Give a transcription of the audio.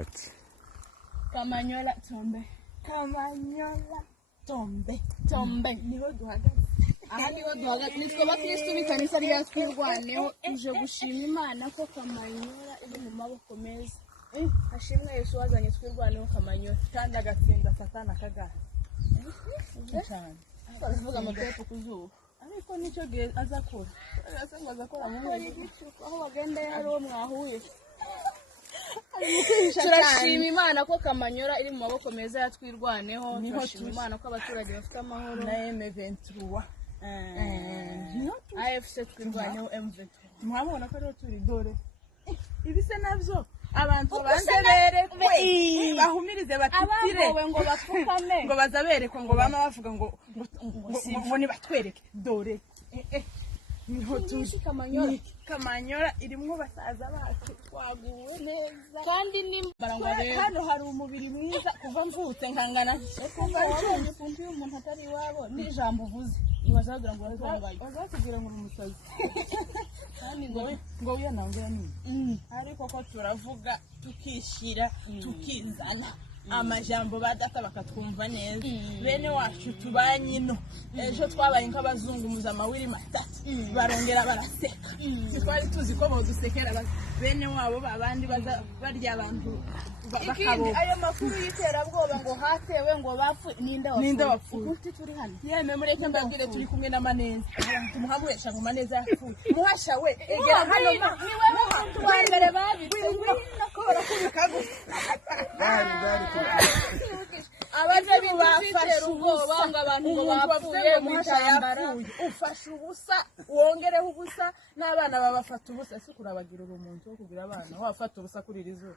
Ati Kamanyola tombe. Kamanyola tombe. Tombe. Niho duhagaze. Aha niho duhagaze. Nitwe bakristo b'ikanisa rya Twirwaneho ije gushima Imana ko Kamanyola iri mu maboko meza. Hashimwe Yesu wazanye Twirwaneho Kamanyola kandi agatsinda Satani akagara. cyane. Baravuga amapepo kuzuba. Ariko nicyo gihe azakora. Azasanga azakora mu aho bagenda yari uwo mwahuye. Turashima Imana ko Kamanyola iri mu maboko meza ya Twirwaneho. Turashima Imana ko abaturage bafite amahoro. na M23. AFC Twirwaneho M23. Mwabona ko rero turi dore. Ibise navyo abantu banze berekwe bahumirize batitire abagowe ngo bapfukame ngo bazaberekwa ngo bama bavuga ngo ni batwereke dore niho turi Kamanyola irimwo basaza bacu twaguwe neza kandi nimbarangwa rero hano hari umubiri mwiza kuva mvutse nkangana kuva cyane kumva umuntu atari iwabo n'ijambo uvuze ibazagira ngo batongaye bazatugira ngo umusazi kandi ngo uyanangura nini ariko ko turavuga tukishira tukizana amajambo badata bakatwumva neza bene wacu tubanyino ejo twabaye nk'abazungumuza amawiri matatu barongera baraseka twari tuzi ko bodusekera bene wabo babandi barya abantu ikindi ayo makuru y'iterabwoba ngo hatewe ngo bapfu ninde wapfuye uti turi hano yeme mureke mbagire turi kumwe na Maneza tumuhaguresha ngo Maneza yapfuye muhasha we egera hano niwe muntu wa mbere babitse nakora kubikagu abaje bafashe ubwoba ngo abantu ngo bapfuye muhasha yapfuye ufashe ubusa wongereho ubusa n'abana babafata ubusa si kurabagira umuntu wo kugira abana wafata ubusa kuri rizo